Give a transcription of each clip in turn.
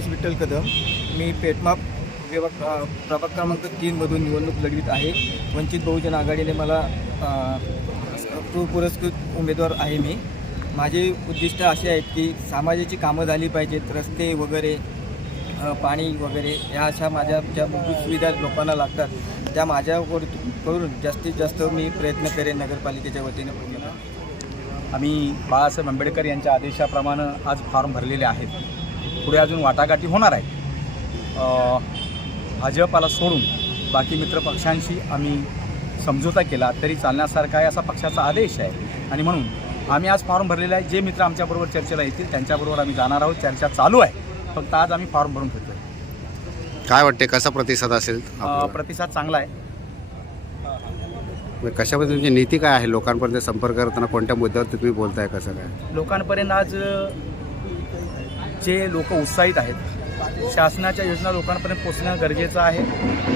नरेश विठ्ठल कदम. मी पेठमाप प्रभाग क्रमांक 3मधून निवडणूक लढवित आहे. वंचित बहुजन आघाडीने मला पुरस्कृत उमेदवार आहे. माझे उद्दिष्ट असे आहेत की समाजाची कामं झाली पाहिजेत. रस्ते वगैरे, पाणी वगैरे या अशा माझ्या ज्या मूलभूत सुविधा लोकांना लागतात त्या माझ्यावर करून जास्तीत जास्त मी प्रयत्न करेन नगरपालिकेच्या वतीने पूर्ण. आम्ही बाळासाहेब आंबेडकर यांच्या आदेशाप्रमाणे आज फॉर्म भरलेले आहेत. पुढे अजून वाटाघाटी होणार आहे. भाजपाला सोडून बाकी मित्रपक्षांशी आम्ही समझोता केला तरी चालण्यासारखा आहे असा पक्षाचा आदेश आहे आणि म्हणून आम्ही आज फॉर्म भरलेला आहे. जे मित्र आमच्याबरोबर चर्चेला येतील त्यांच्याबरोबर आम्ही जाणार आहोत. चर्चा चालू आहे. फक्त आज आम्ही फॉर्म भरून ठेवतो. काय वाटते कसा प्रतिसाद असेल? प्रतिसाद चांगला आहे. कशाबद्दल तुमची नीती काय आहे? लोकांपर्यंत संपर्क करताना कोणत्या मुद्द्यावर तुम्ही बोलताय, कसं काय? लोकांपर्यंत आज जे लोक उत्साहित आहेत, शासनाच्या योजना लोकांपर्यंत पोचणं गरजेचं आहे.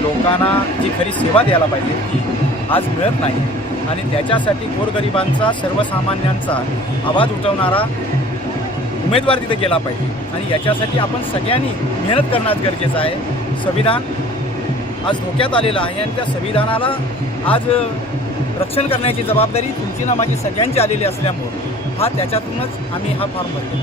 लोकांना जी खरी सेवा द्यायला पाहिजे ती आज मिळत नाही आणि त्याच्यासाठी गोरगरिबांचा, सर्वसामान्यांचा आवाज उठवणारा उमेदवार तिथे गेला पाहिजे आणि याच्यासाठी आपण सगळ्यांनी मेहनत करणं आज गरजेचं आहे. संविधान आज धोक्यात आलेलं आहे आणि त्या संविधानाला आज रक्षण करण्याची जबाबदारी तुमची ना माझी सगळ्यांची आलेली असल्यामुळं त्याच्यातूनच आम्ही हा फॉर्म भरतो.